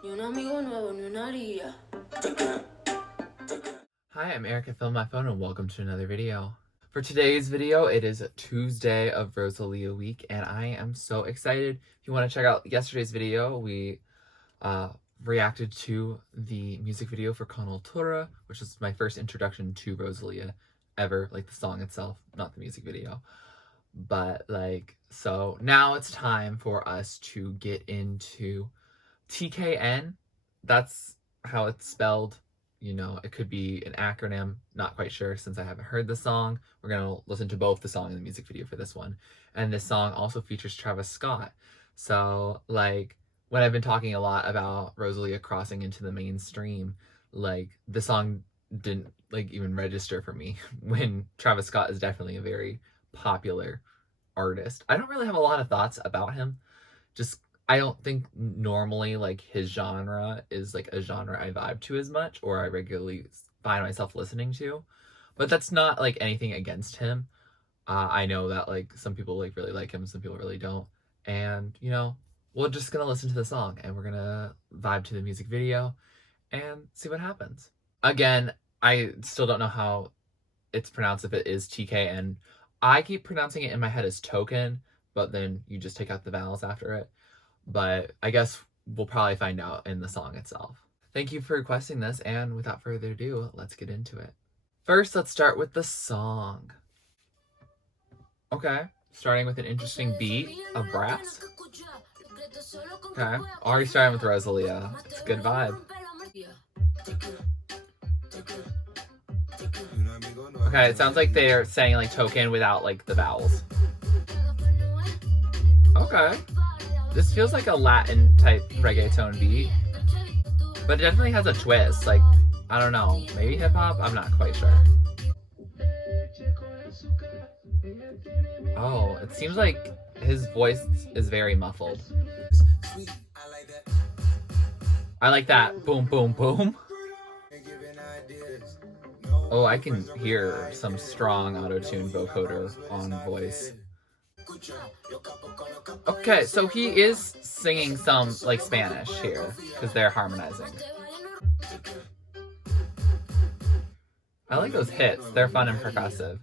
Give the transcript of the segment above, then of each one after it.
Hi, I'm Eric at Film My Phone and welcome to another video. For today's video, it is Tuesday of ROSALÍA week and I am so excited. If you want to check out yesterday's video, we reacted to the music video for Cultura, which is my first introduction to ROSALÍA ever, like the song itself, not the music video. But so now it's time for us to get into TKN. That's how it's spelled. You know, it could be an acronym, not quite sure since I haven't heard the song. We're gonna listen to both the song and the music video for this one. And this song also features Travis Scott. So when I've been talking a lot about ROSALÍA crossing into the mainstream, the song didn't even register for me when Travis Scott is definitely a very popular artist. I don't really have a lot of thoughts about him. Just I don't think normally his genre is a genre I vibe to as much or I regularly find myself listening to. But that's not anything against him. I know that some people really like him, some people really don't. And you know, we're just gonna listen to the song and we're gonna vibe to the music video and see what happens. Again, I still don't know how it's pronounced, if it is TKN. I keep pronouncing it in my head as token, but then you just take out the vowels after it. But I guess we'll probably find out in the song itself. Thank you for requesting this, and without further ado, let's get into it. First, let's start with the song. Okay, starting with an interesting beat of brass. Okay, already starting with ROSALÍA. It's a good vibe. Okay, it sounds like they're saying token without the vowels. Okay. This feels like a Latin type reggaeton beat, but it definitely has a twist. I don't know, maybe hip hop? I'm not quite sure. Oh, it seems like his voice is very muffled. I like that boom, boom, boom. Oh, I can hear some strong auto-tune vocoder on voice. Okay, so he is singing some Spanish here because they're harmonizing. I like those hits. They're fun and percussive.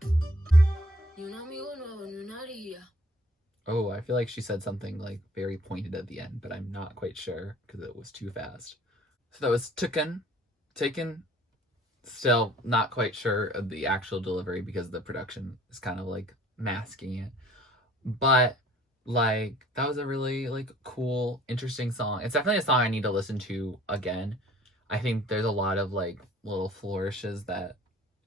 Oh, I feel like she said something very pointed at the end, but I'm not quite sure because it was too fast. So that was taken. Still not quite sure of the actual delivery because the production is kind of masking it. But that was a really cool, interesting song. It's definitely a song I need to listen to again. I think there's a lot of little flourishes that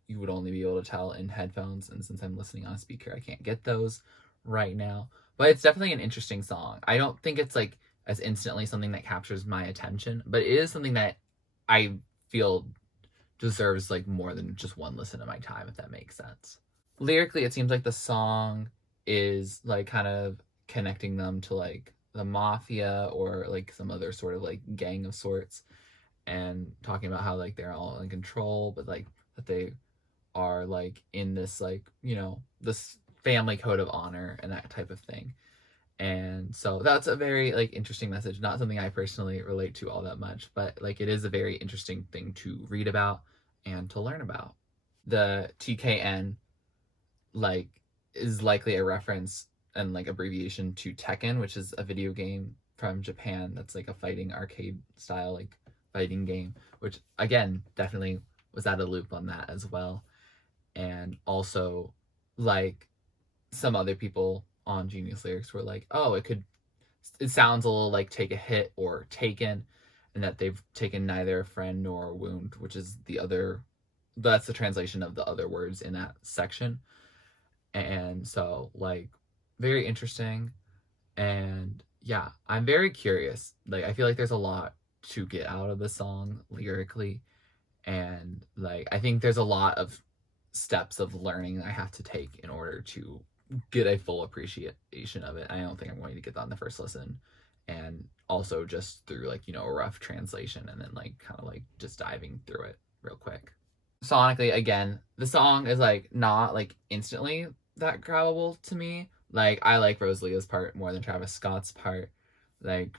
you would only be able to tell in headphones, and since I'm listening on a speaker, I can't get those right now. But it's definitely an interesting song. I don't think it's as instantly something that captures my attention, but it is something that I feel deserves more than just one listen of my time, if that makes sense. Lyrically, it seems like the song is kind of connecting them to the mafia or some other sort of gang of sorts, and talking about how they're all in control, but that they are in this you know, this family code of honor and that type of thing. And so that's a very interesting message, not something I personally relate to all that much, but it is a very interesting thing to read about and to learn about. The TKN is likely a reference and abbreviation to Tekken, which is a video game from Japan that's a fighting arcade style fighting game, which again definitely was out of loop on that as well. And also some other people on Genius Lyrics were oh, it sounds a little like Take a Hit or Taken, and that they've taken neither a friend nor a wound, which is that's the translation of the other words in that section. And so very interesting. And yeah, I'm very curious. I feel like there's a lot to get out of the song lyrically, and I think there's a lot of steps of learning I have to take in order to get a full appreciation of it. I don't think I'm going to get that on the first listen, and also just through a rough translation, and then kind of just diving through it real quick. Sonically, again, the song is not instantly that grabbable to me. I like ROSALÍA's part more than Travis Scott's part.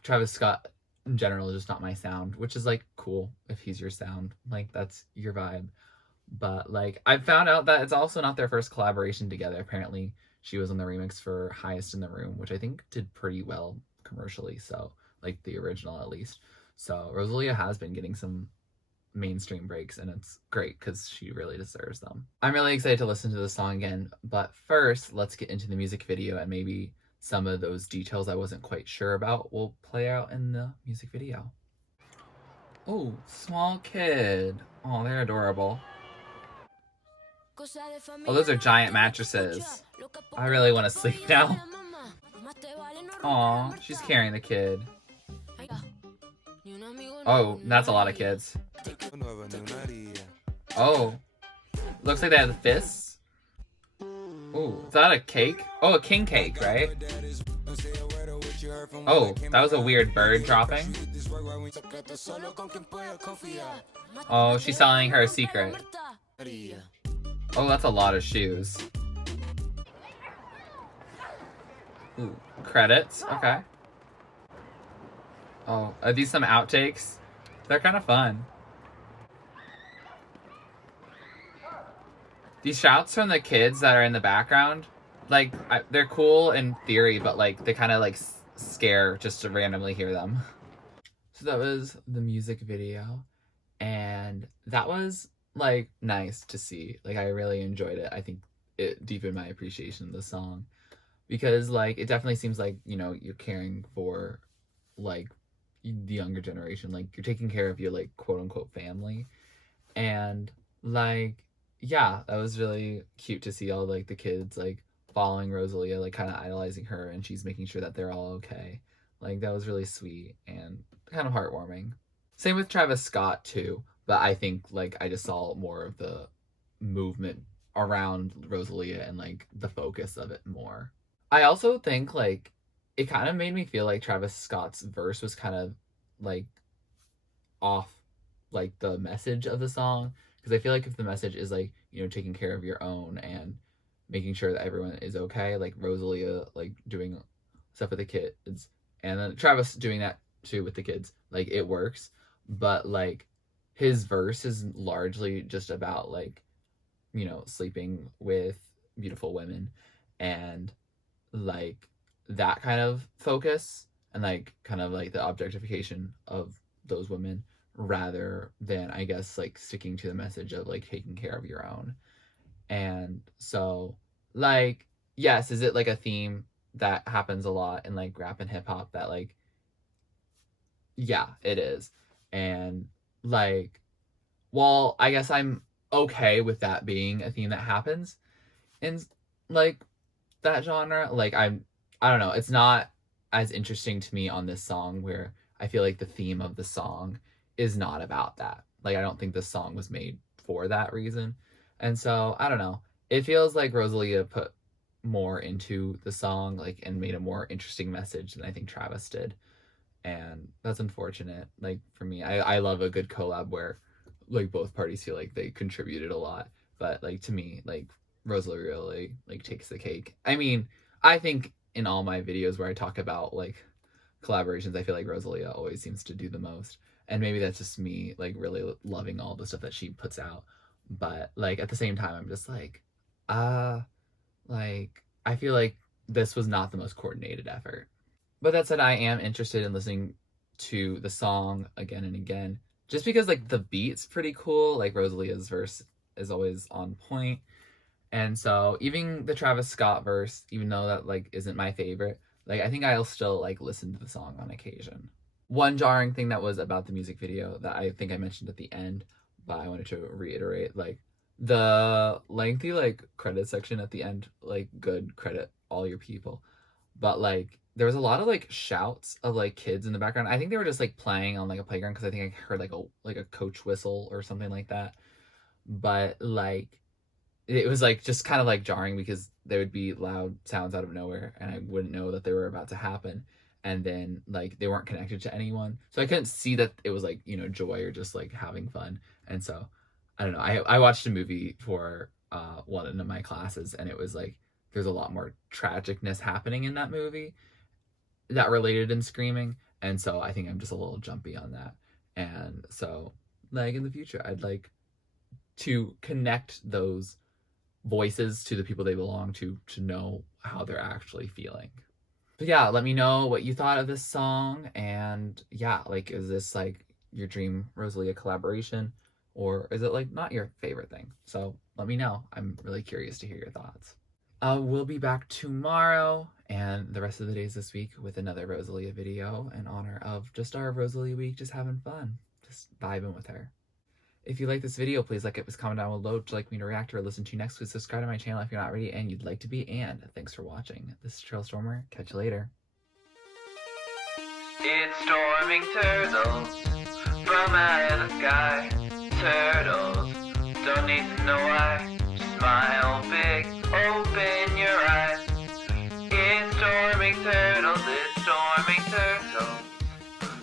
Travis Scott in general just not my sound, which is like cool if he's your sound, like that's your vibe. But like I found out that it's also not their first collaboration together. Apparently she was on the remix for Highest in the Room, which I think did pretty well commercially, so like the original at least. So Rosalia has been getting some mainstream breaks, and it's great because she really deserves them. I'm really excited to listen to the song again, but first let's get into the music video, and maybe some of those details I wasn't quite sure about will play out in the music video. Oh, small kid. Oh, they're adorable. Oh, those are giant mattresses. I really want to sleep now. Aw, she's carrying the kid. Oh, that's a lot of kids. Oh, looks like they have fists. Ooh, is that a cake? Oh, a king cake, right? Oh, that was a weird bird dropping. Oh, she's telling her a secret. Oh, that's a lot of shoes. Ooh, credits, okay. Oh, are these some outtakes? They're kind of fun. These shouts from the kids that are in the background, like, they're cool in theory, but like, they kind of like scare just to randomly hear them. So that was the music video, and that was like nice to see. Like, I really enjoyed it. I think it deepened my appreciation of the song, because like it definitely seems like, you know, you're caring for like the younger generation, like you're taking care of your like quote unquote family. And like, yeah, that was really cute to see all like the kids like following Rosalia, like kind of idolizing her, and she's making sure that they're all okay. Like, that was really sweet and kind of heartwarming. Same with Travis Scott too, but I think like I just saw more of the movement around Rosalia and like the focus of it more. I also think like it kind of made me feel like Travis Scott's verse was kind of like off like the message of the song, because I feel like if the message is like, you know, taking care of your own and making sure that everyone is okay, like Rosalia like doing stuff with the kids and then Travis doing that too with the kids, like it works. But like his verse is largely just about like, you know, sleeping with beautiful women, and like that kind of focus, and like kind of like the objectification of those women, rather than I guess like sticking to the message of like taking care of your own. And so like, yes, is it like a theme that happens a lot in like rap and hip hop, that like, yeah, it is. And like, well, I guess I'm okay with that being a theme that happens in like that genre. Like, I don't know, it's not as interesting to me on this song, where I feel like the theme of the song is not about that. Like, I don't think this song was made for that reason. And so I don't know, it feels like Rosalia put more into the song, like, and made a more interesting message than I think Travis did. And that's unfortunate. Like, for me, I love a good collab where like both parties feel like they contributed a lot. But like, to me, like, Rosalia really like takes the cake. I mean, I think in all my videos where I talk about like collaborations, I feel like Rosalia always seems to do the most. And maybe that's just me like really loving all the stuff that she puts out. But like at the same time, I'm just like, uh like, I feel like this was not the most coordinated effort. But that said, I am interested in listening to the song again and again, just because like the beat's pretty cool. Like, Rosalia's verse is always on point. And so even the Travis Scott verse, even though that like isn't my favorite, like I think I'll still like listen to the song on occasion. One jarring thing that was about the music video that I think I mentioned at the end, but I wanted to reiterate, like the lengthy like credit section at the end, like good credit all your people. But like there was a lot of like shouts of like kids in the background. I think they were just like playing on like a playground, because I think I heard like a coach whistle or something like that. But like it was like just kind of like jarring, because there would be loud sounds out of nowhere and I wouldn't know that they were about to happen, and then like they weren't connected to anyone, so I couldn't see that it was like, you know, joy or just like having fun. And so I don't know, I watched a movie for one of my classes, and it was like there's a lot more tragicness happening in that movie that related in screaming. And so I think I'm just a little jumpy on that. And so, like, in the future, I'd like to connect those voices to the people they belong to know how they're actually feeling. But yeah, let me know what you thought of this song. And yeah, like, is this like your dream Rosalia collaboration? Or is it like not your favorite thing? So let me know. I'm really curious to hear your thoughts. We'll be back tomorrow and the rest of the days this week with another Rosalia video in honor of just our Rosalia week, just having fun, just vibing with her. If you like this video, please like it, please comment down below. Would you like me to react or listen to next? Please subscribe to my channel if you're not already and you'd like to be. And thanks for watching. This is TurtleStormer. Catch you later. It's storming turtles from out of the sky. Turtles don't need to know why. Just smile big, open your eyes. It's storming turtles, it's storming turtles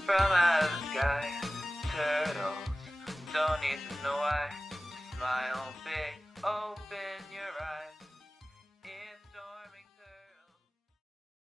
from out of the sky. Turtles don't need to know why. Just smile big, open